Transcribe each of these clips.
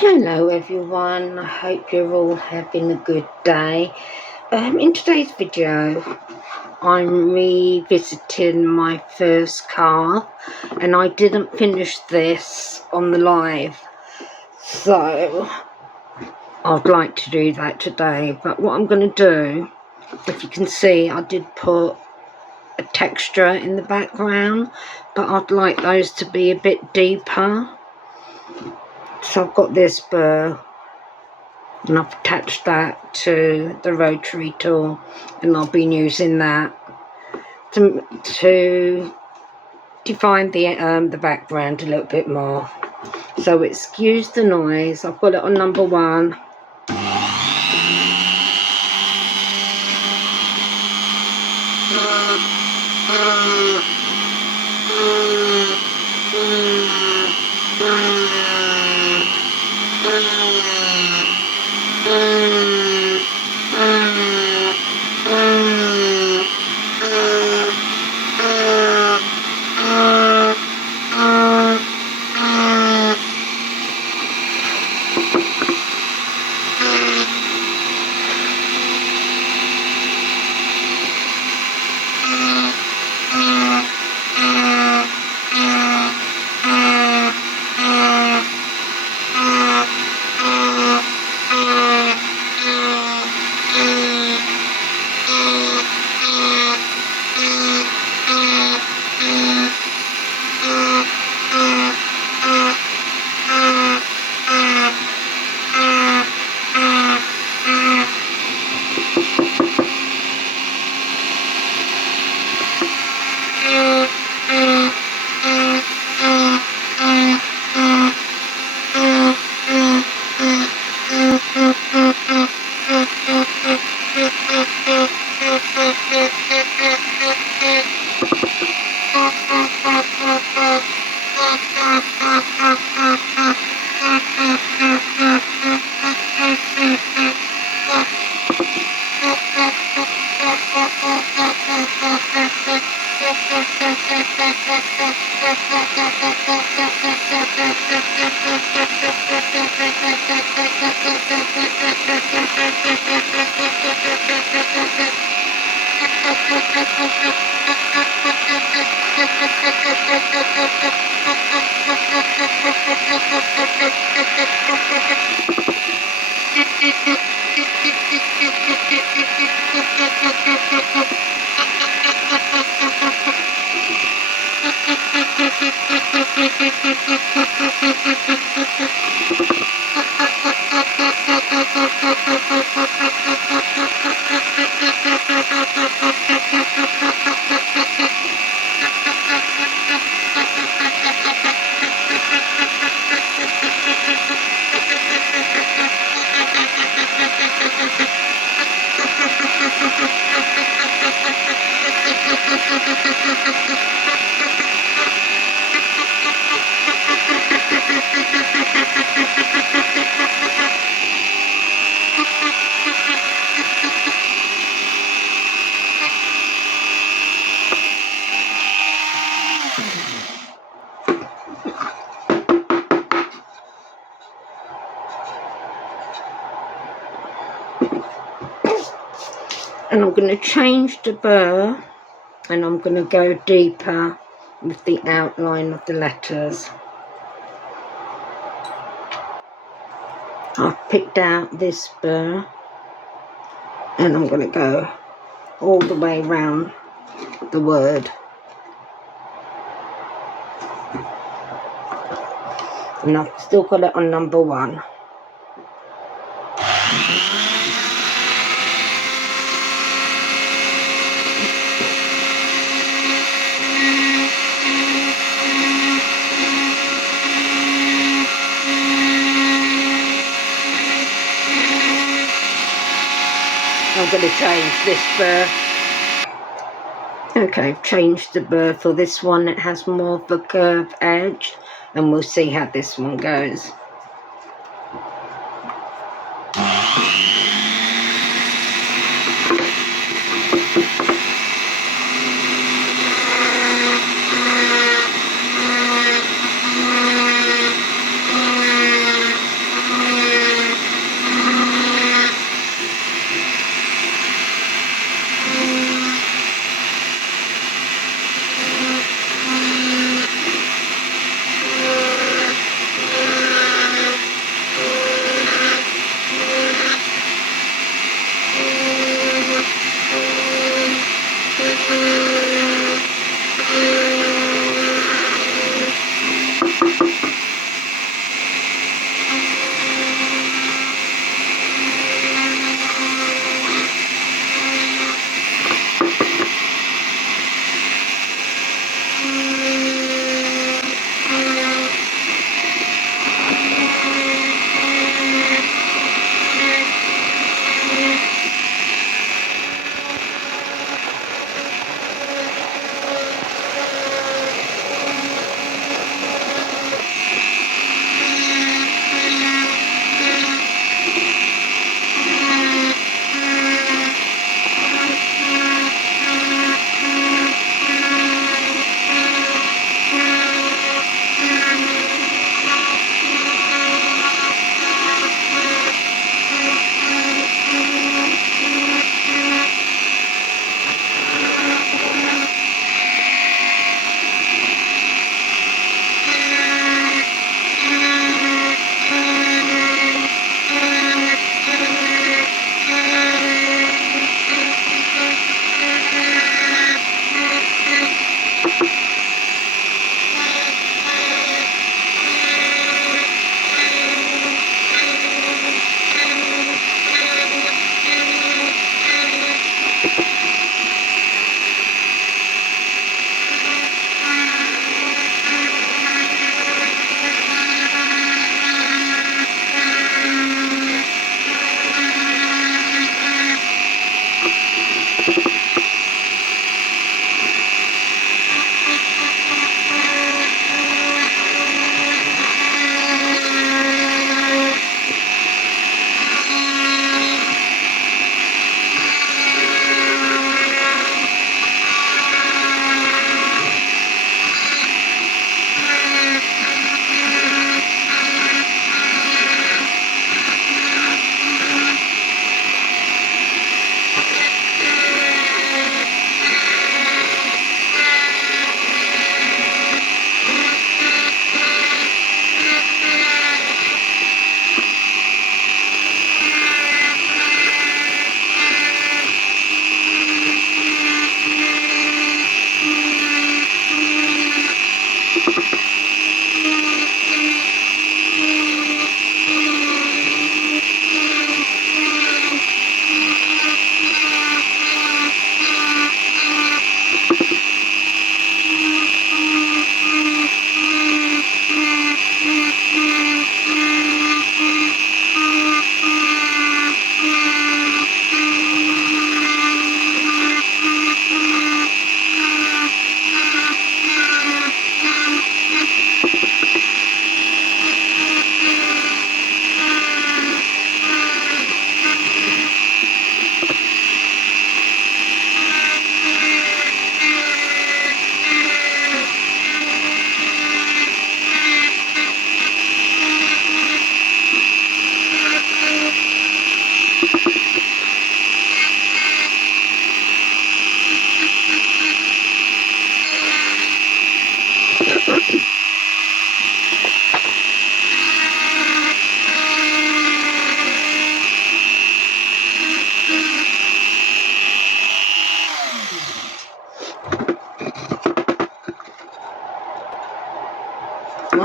Hello everyone, I hope you're all having a good day. In today's video I'm revisiting my first car, and I didn't finish this on the live, so I'd like to do that today. But what I'm going to do, if you can see, I did put a texture in the background, but I'd like those to be a bit deeper. So I've got this burr and I've attached that to the rotary tool, and I'll be using that to define the background a little bit more. So excuse the noise. I've got it on number 1. And I'm going to change the burr, and I'm going to go deeper with the outline of the letters. I've picked out this burr, and I'm going to go all the way around the word. And I've still got it on number 1. I'm going to change this burr. Okay, I've changed the burr for this one. It has more of a curved edge, and we'll see how this one goes.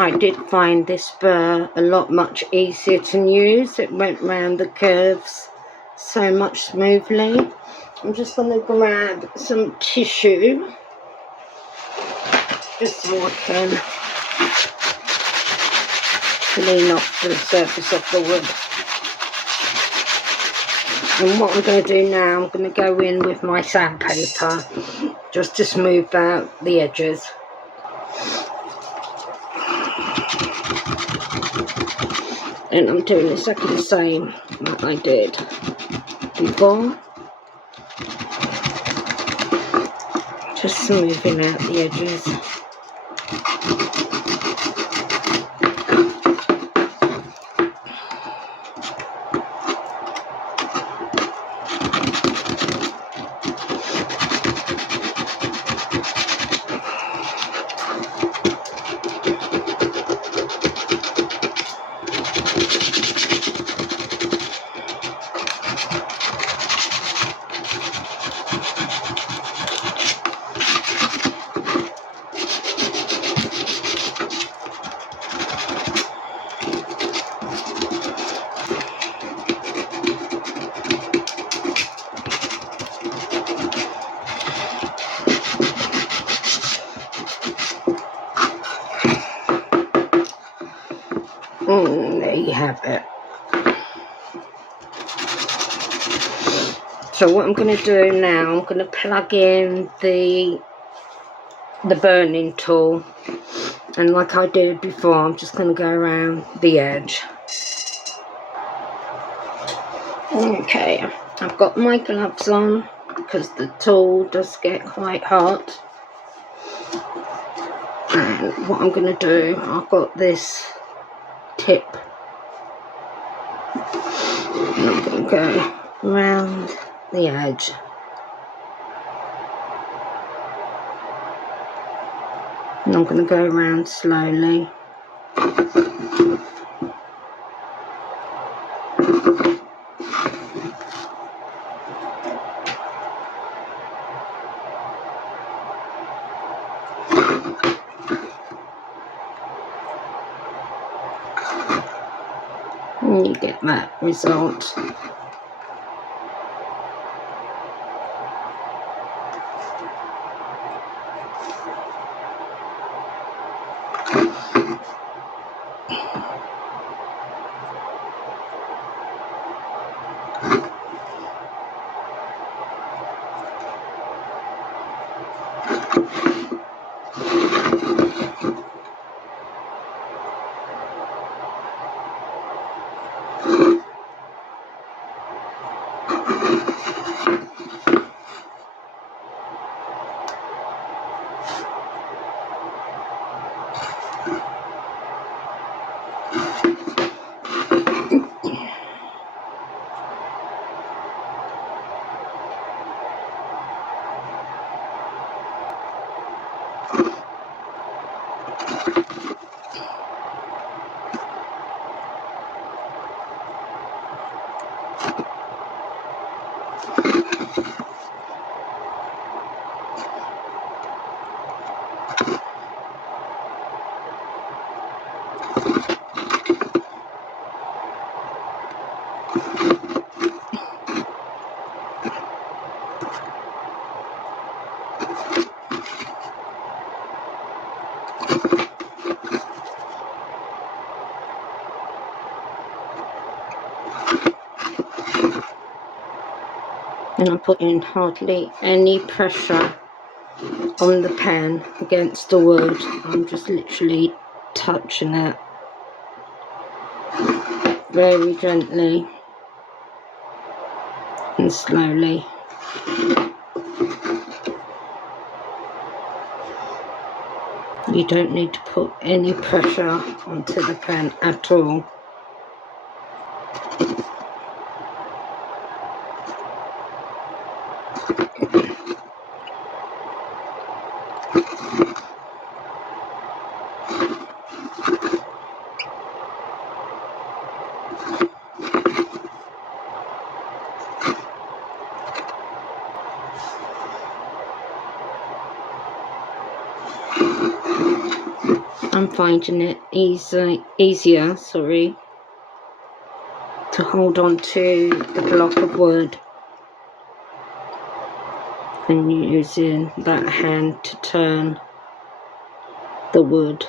I did find this burr a lot much easier to use. It went round the curves so much smoothly. I'm just going to grab some tissue just so I can clean off the surface of the wood. And what I'm going to do now, I'm going to go in with my sandpaper just to smooth out the edges. And I'm doing exactly the same that I did before. Just smoothing out the edges. There you have it. So what I'm going to do now, I'm going to plug in the burning tool, and like I did before, I'm just going to go around the edge. Okay, I've got my gloves on because the tool does get quite hot. And what I'm going to do, I've got this tip, and I'm going to go around the edge. And I'm going to go around slowly. And you get that result. And I'm putting hardly any pressure on the pen against the wood. I'm just literally touching it very gently and slowly. You don't need to put any pressure onto the pen at all. I'm finding it easier to hold on to the block of wood than using that hand to turn the wood.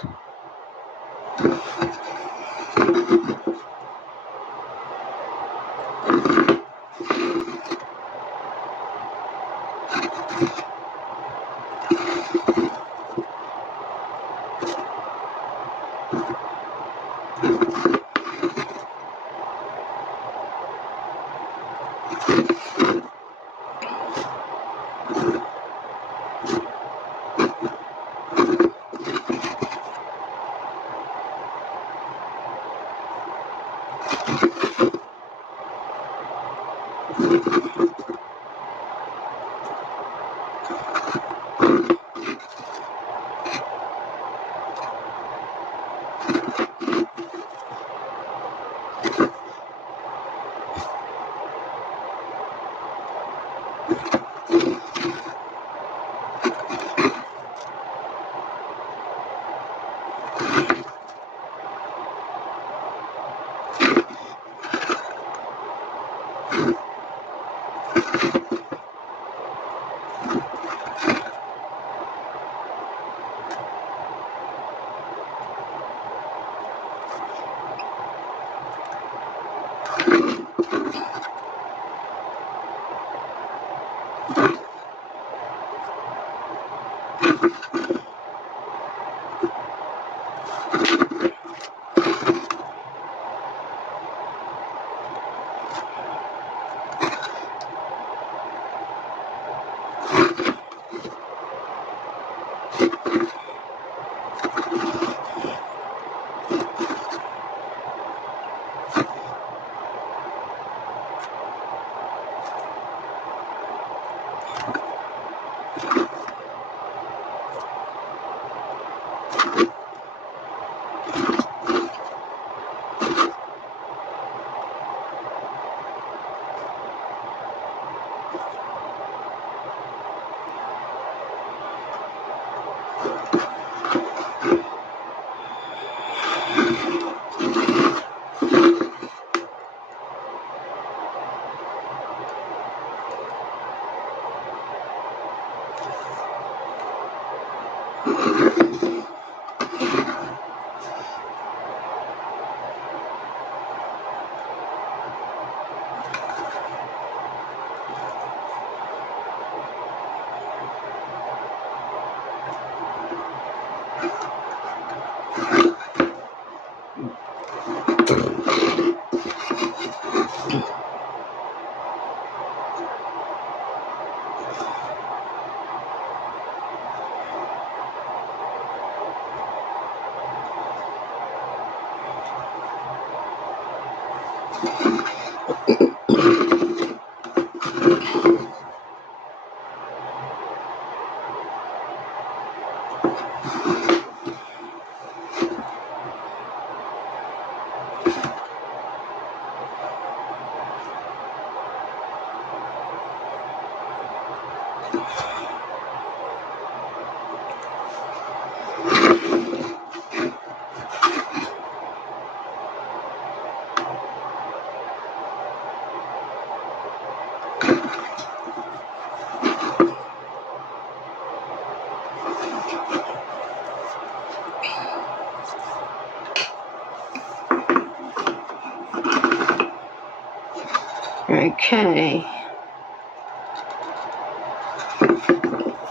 Okay,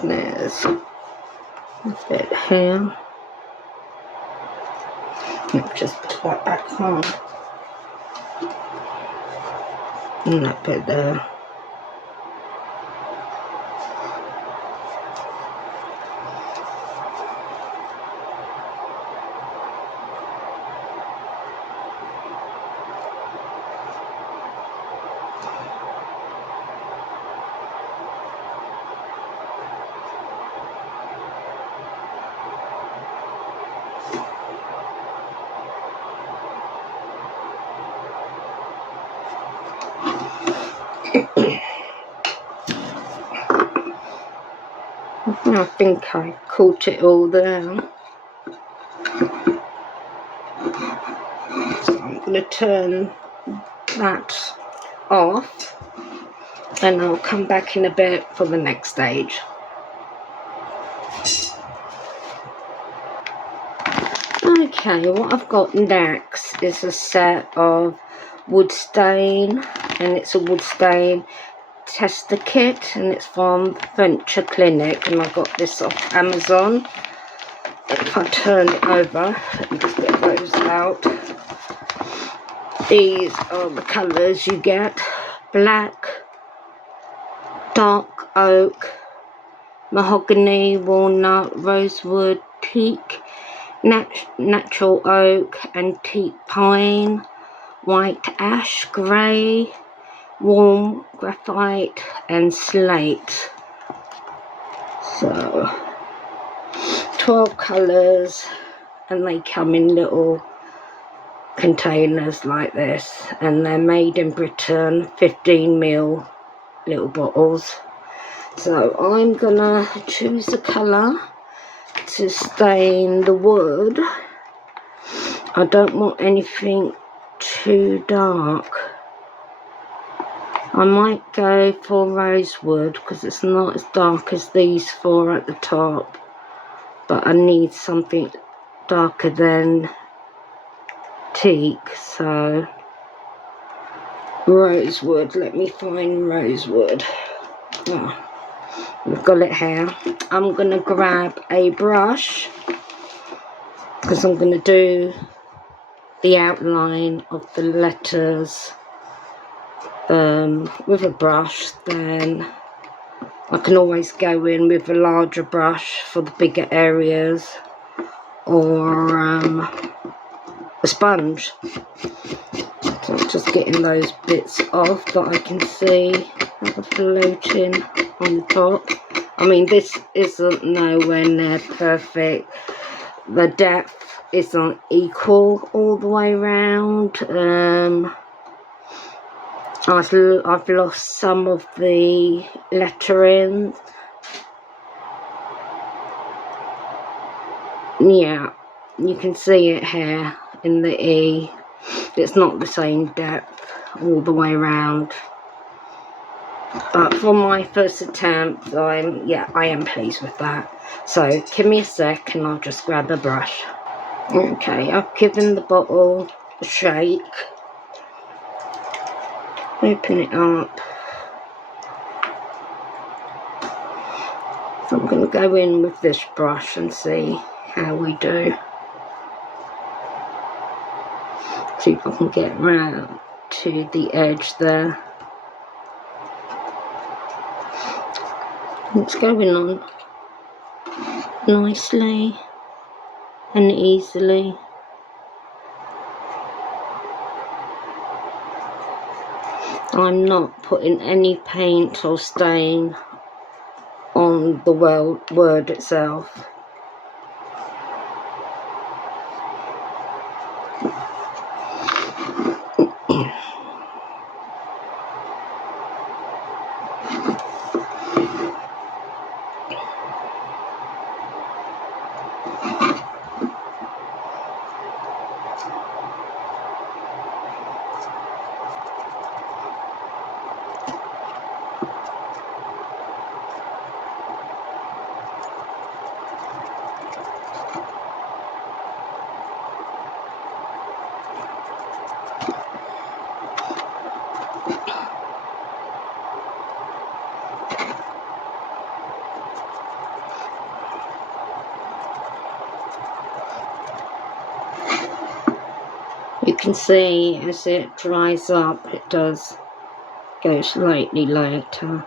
there's a bit here. Let's just put that back on. And that bit there. I think I caught it all there. So I'm going to turn that off and I'll come back in a bit for the next stage. Okay, what I've got next is a set of wood stain, and it's a wood stain tester kit, and it's from Venture Clinic, and I got this off Amazon. If I turn it over, let me just get those out. These are the colours you get: black, dark oak, mahogany, walnut, rosewood, teak, natural oak, antique pine, white ash, grey, warm graphite and slate. So 12 colours, and they come in little containers like this, and they're made in Britain, 15ml little bottles. So I'm gonna choose a colour to stain the wood. I don't want anything too dark. I might go for rosewood because it's not as dark as these four at the top, but I need something darker than teak, so rosewood. Let me find rosewood. Oh, We've got it here. I'm going to grab a brush because I'm going to do the outline of the letters with a brush. Then I can always go in with a larger brush for the bigger areas, or a sponge. So I'm just getting those bits off that I can see that are floating on the top. I mean, this isn't nowhere near perfect. The depth isn't equal all the way around. I've lost some of the lettering. Yeah, you can see it here in the E. It's not the same depth all the way around. But for my first attempt, I am pleased with that. So give me a sec and I'll just grab a brush. Okay, I've given the bottle a shake. Open it up. So I'm going to go in with this brush and see how we do. See if I can get round to the edge there. It's going on nicely and easily. I'm not putting any paint or stain on the word itself. You can see as it dries up, it does go slightly lighter.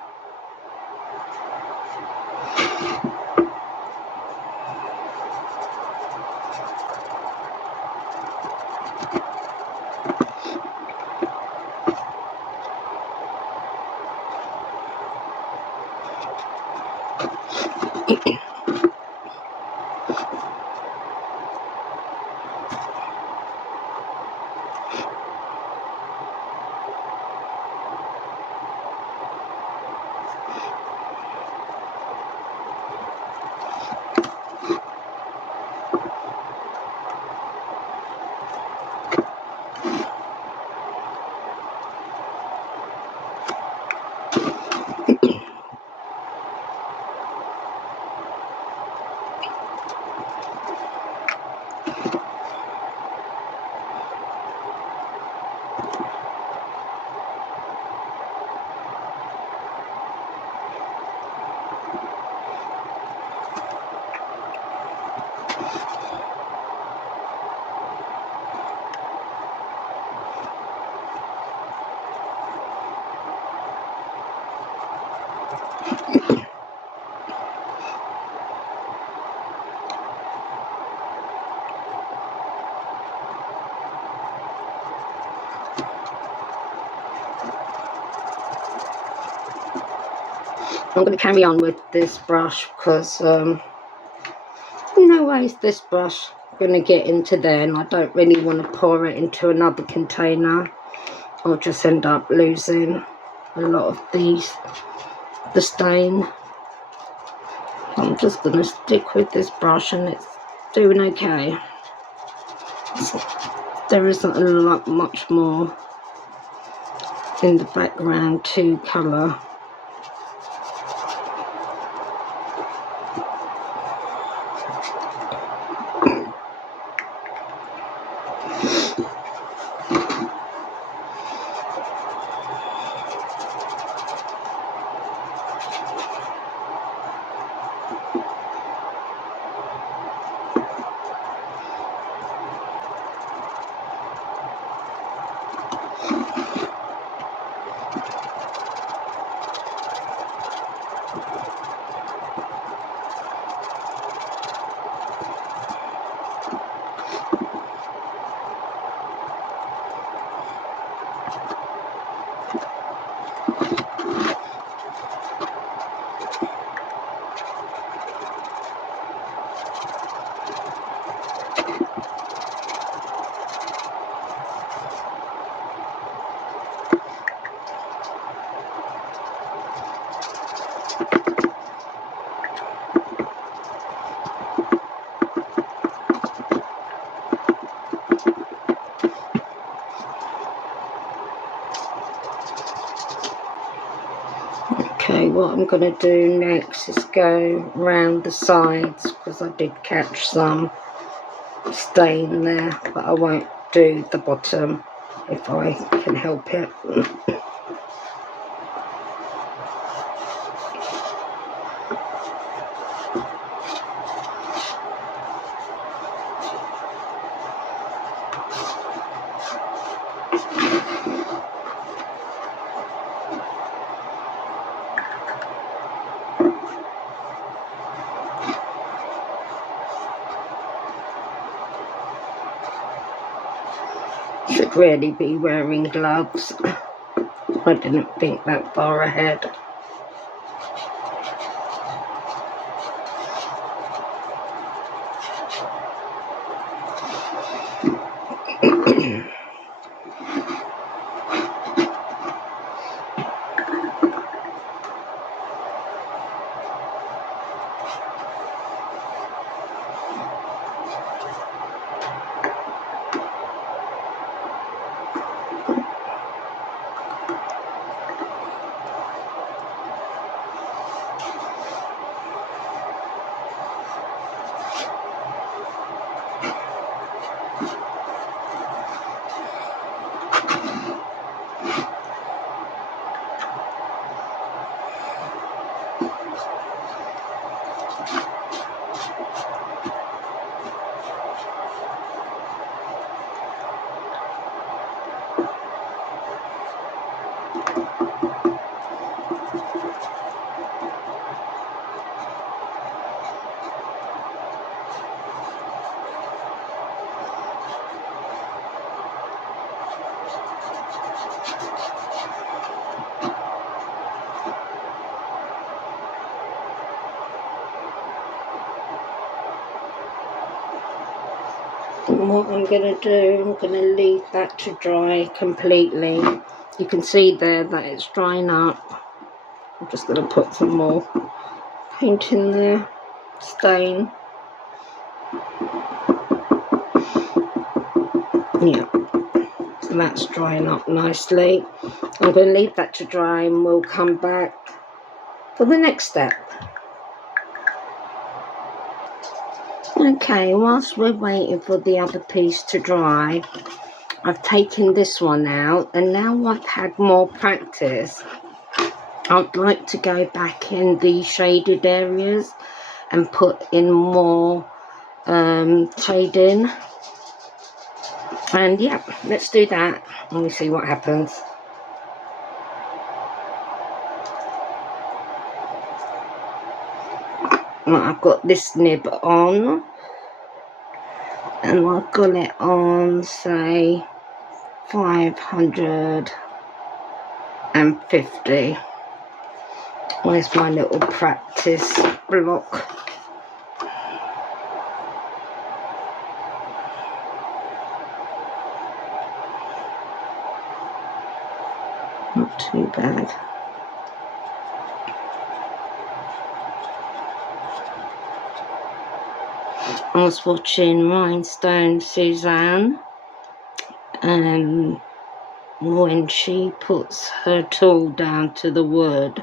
I'm going to carry on with this brush because no way is this brush going to get into there, and I don't really want to pour it into another container. I'll just end up losing a lot of the stain. I'm just going to stick with this brush and it's doing okay. So there isn't a lot much more in the background to colour. Okay, what I'm going to do next is go round the sides, because I did catch some stain there, but I won't do the bottom if I can help it. Should really be wearing gloves. I didn't think that far ahead. And what I'm going to do, I'm going to leave that to dry completely. You can see there that it's drying up. I'm just going to put some more paint in there, stain. Yeah, so that's drying up nicely. I'm going to leave that to dry and we'll come back for the next step. Okay, whilst we're waiting for the other piece to dry, I've taken this one out, and now I've had more practice, I'd like to go back in the shaded areas and put in more shading. And yeah, let's do that and we'll see what happens. Well, I've got this nib on, and I've got it on, say, 550. Where's my little practice block? Not too bad. I was watching Rhinestone Susanne, and when she puts her tool down to the wood,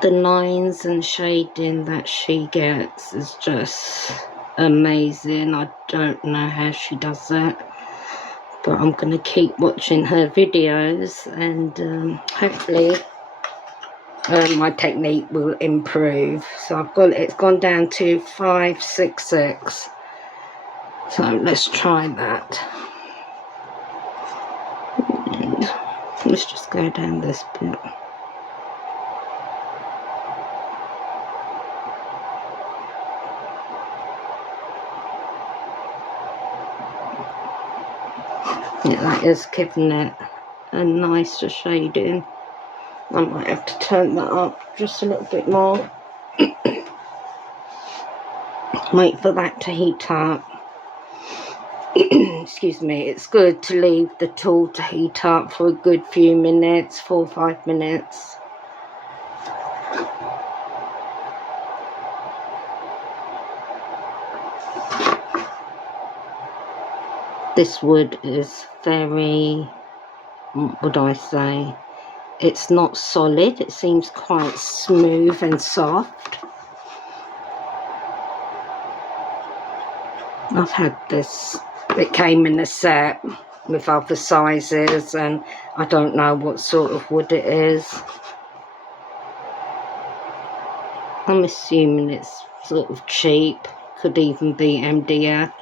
the lines and shading that she gets is just amazing. I don't know how she does that, but I'm going to keep watching her videos, and hopefully my technique will improve. So I've got it's gone down to 566. So let's try that. And let's just go down this bit. Yeah, that is giving it a nicer shading. I might have to turn that up just a little bit more. Wait for that to heat up. Excuse me, it's good to leave the tool to heat up for a good few minutes, 4 or 5 minutes. This wood is very, what would I say, it's not solid, it seems quite smooth and soft. I've had this, it came in a set with other sizes, and I don't know what sort of wood it is. I'm assuming it's sort of cheap, could even be MDF.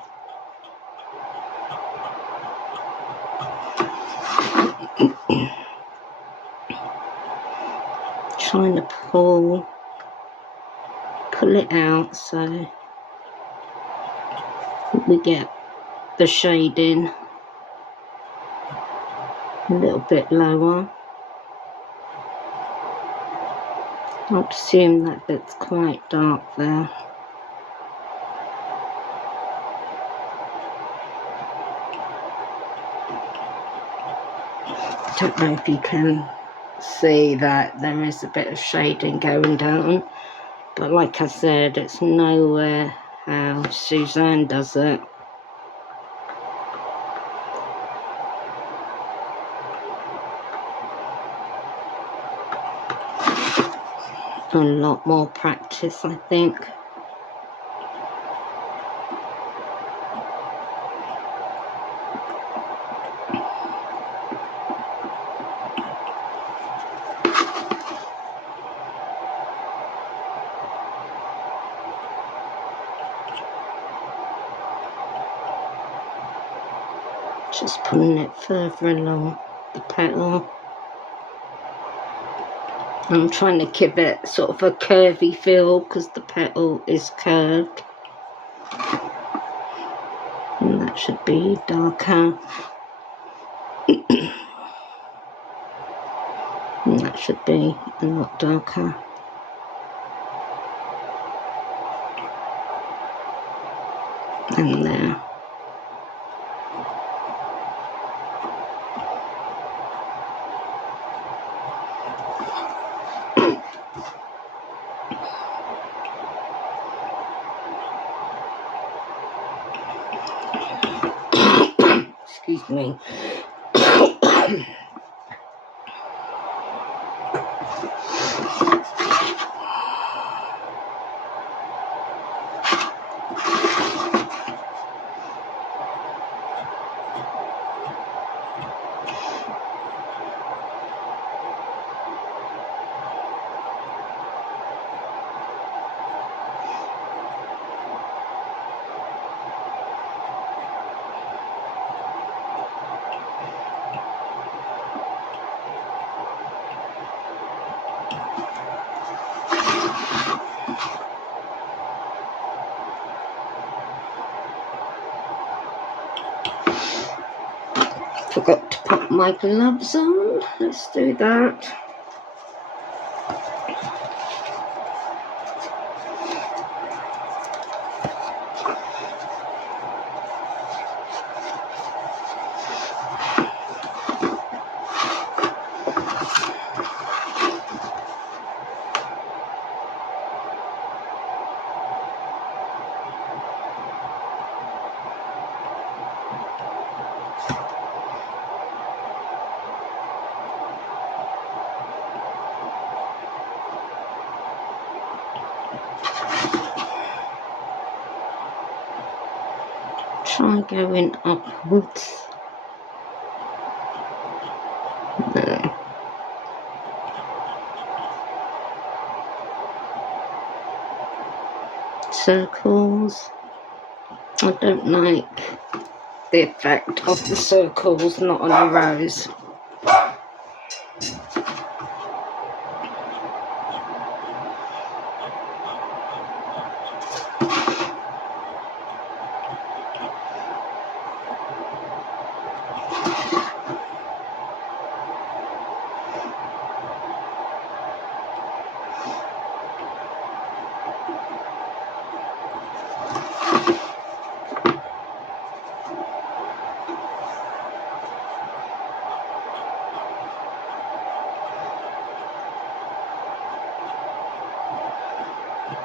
Trying to pull it out so we get the shading a little bit lower. I'd assume that bit's quite dark there. I don't know if you can see that there is a bit of shading going down, but like I said, it's nowhere how Suzanne does it. A lot more practice, I think. Just putting it further along the petal. I'm trying to give it sort of a curvy feel because the petal is curved. And that should be darker. And that should be a lot darker. And there. Excuse me. Forgot to put my gloves on. Let's do that. Try going upwards. There. circles. I don't like the effect of the circles not on a rose.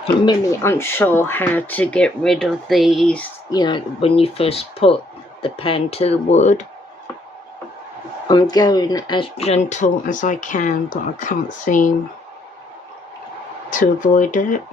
I'm really unsure how to get rid of these, you know, when you first put the pen to the wood. I'm going as gentle as I can, but I can't seem to avoid it.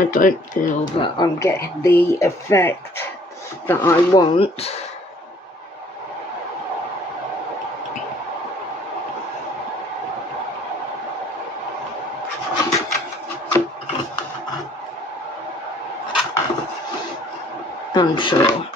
I don't feel that I'm getting the effect that I want. Unsure.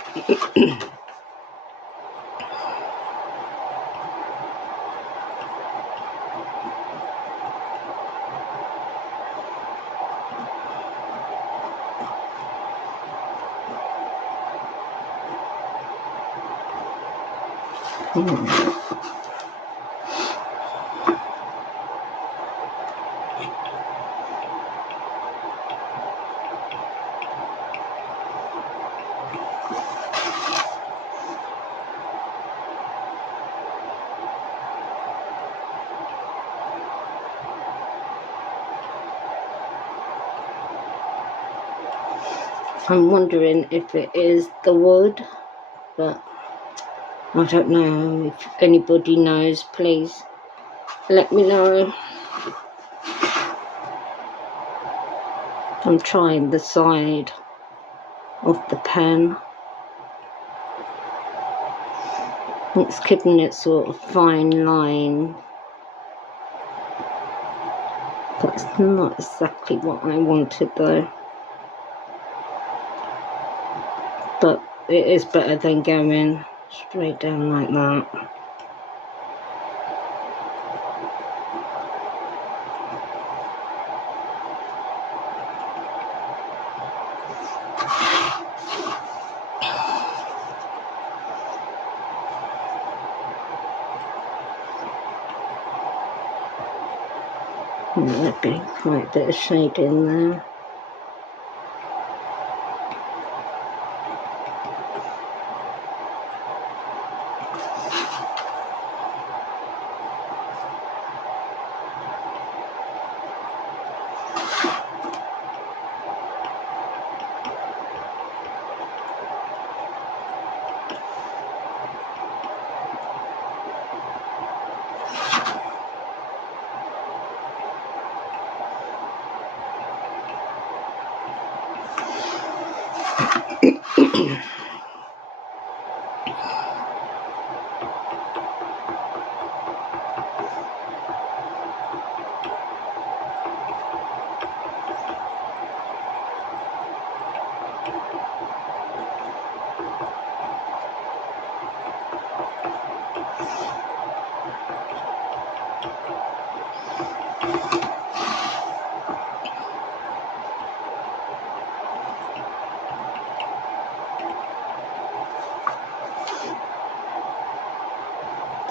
I'm wondering if it is the wood, but I don't know. If anybody knows, please let me know. I'm trying the side of the pen. It's keeping it sort of fine line. That's not exactly what I wanted though. But it is better than going straight down like that. There'd be quite a bit of shade in there.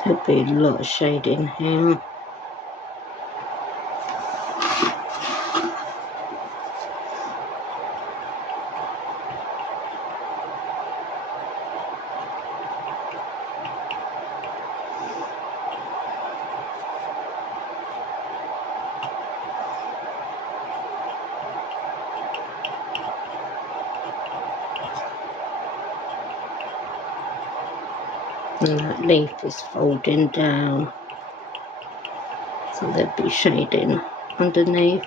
There'd be a lot of shade in here. And that leaf is folding down. so there'd be shading underneath.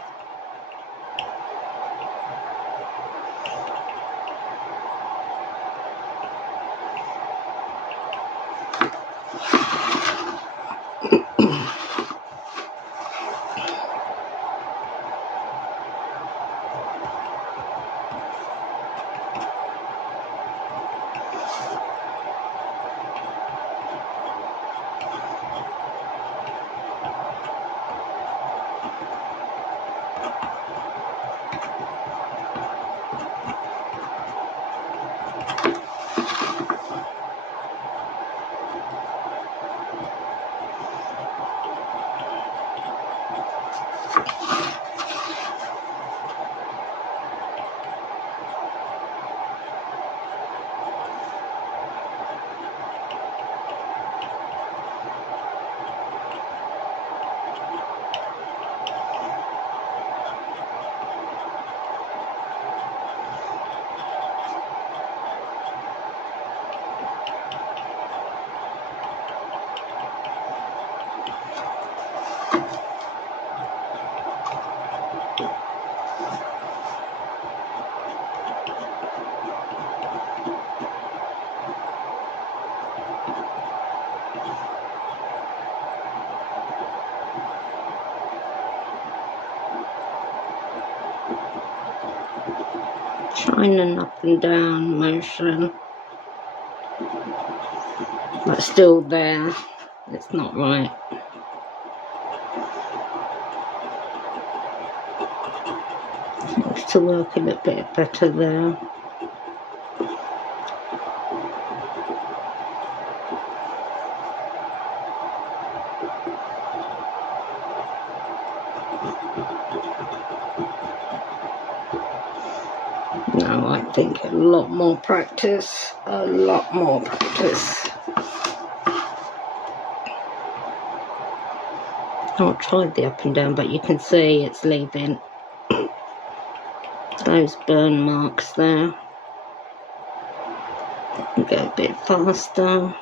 Trying an up and down motion, but still there. It's not right. Needs to work a little bit better there. No, I think a lot more practice. A lot more practice. I tried the up and down, but you can see it's leaving those burn marks there. Go a bit faster.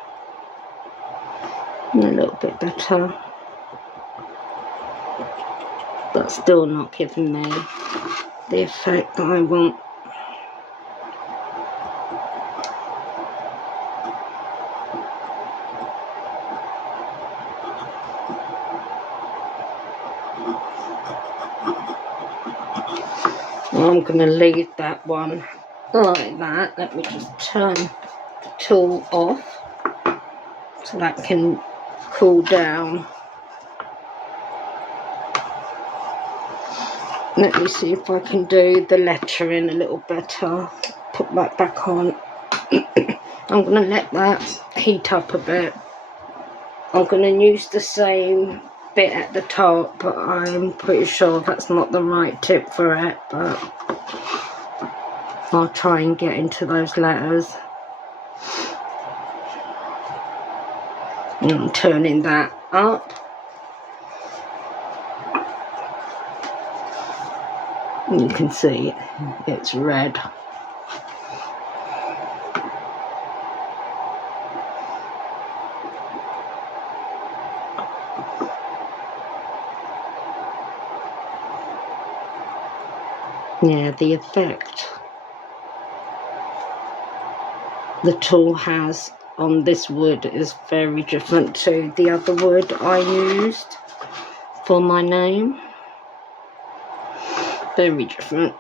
A little bit better. But still not giving me the effect that I want. I'm going to leave that one like that. Let me just turn the tool off so that can cool down. Let me see if I can do the lettering a little better. Put that back on. I'm going to let that heat up a bit. I'm going to use the same bit at the top, but I'm pretty sure that's not the right tip for it, but I'll try and get into those letters. And I'm turning that up. And you can see it's red. Yeah, the effect the tool has on this wood is very different to the other wood I used for my name. Very different.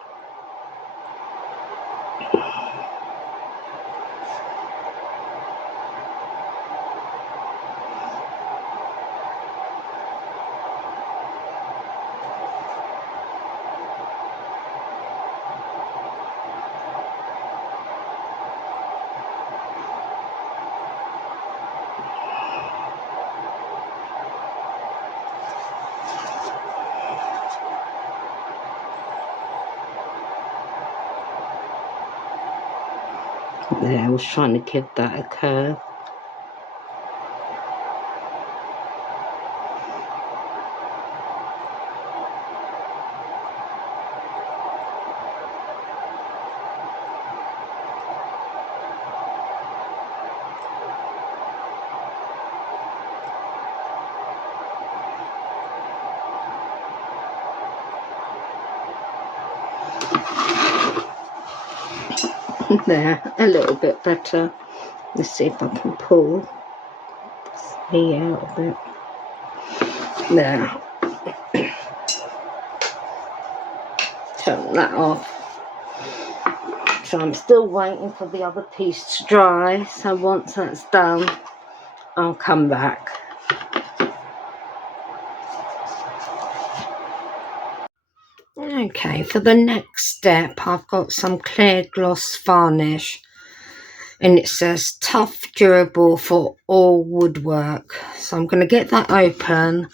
Yeah, I was trying to give that a curve. There, a little bit better. Let's see if I can pull the out of it. There. Turn that off. So I'm still waiting for the other piece to dry. So once that's done, I'll come back. Okay, for the next step, I've got some clear gloss varnish. And it says tough, durable for all woodwork. So I'm going to get that open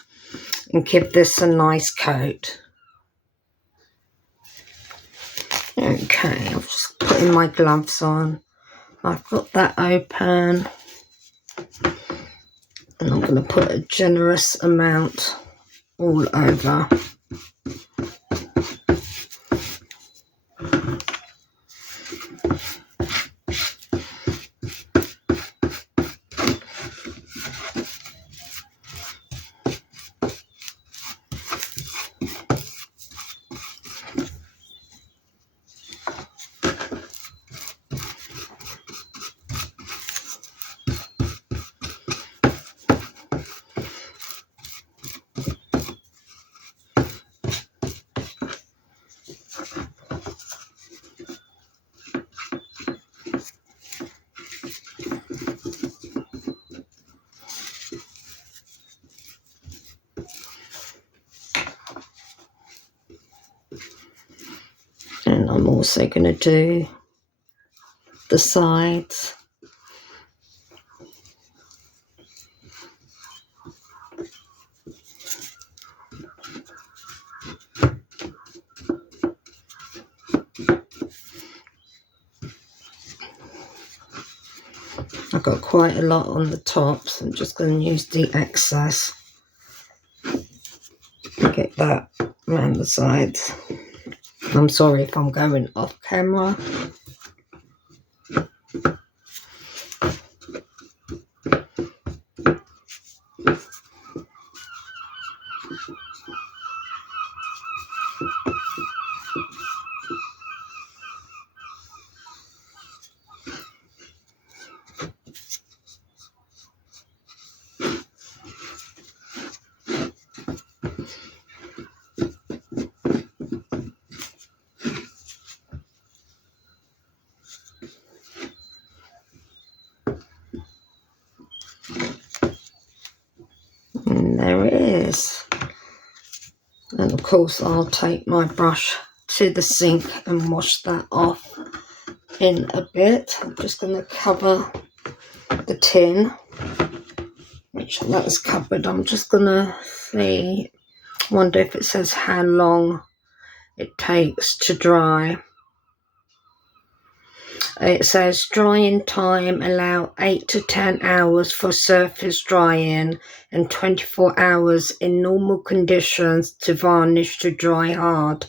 and give this a nice coat. Okay, I'm just putting my gloves on. I've got that open. And I'm going to put a generous amount all over. And I'm also going to do the sides. I've got quite a lot on the top, so I'm just going to use the excess. Get that around the sides. I'm sorry if I'm going off camera. And there it is. And of course I'll take my brush to the sink and wash that off in a bit. I'm just going to cover the tin, which that's covered. I'm just going to see, wonder if it says how long it takes to dry. It says drying time, allow 8 to 10 hours for surface drying and 24 hours in normal conditions to varnish to dry hard.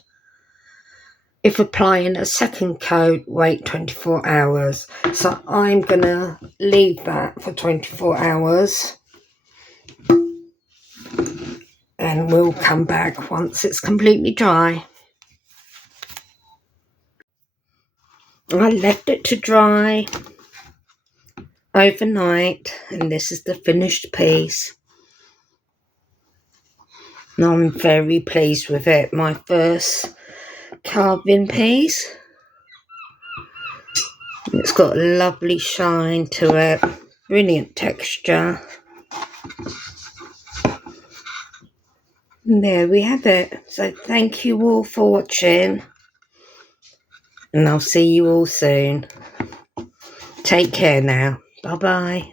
If applying a second coat, wait 24 hours. So I'm going to leave that for 24 hours. And we'll come back once it's completely dry. I left it to dry overnight, and this is the finished piece. And I'm very pleased with it. My first carving piece. It's got a lovely shine to it. Brilliant texture. And there we have it. So thank you all for watching. And I'll see you all soon. Take care now. Bye bye.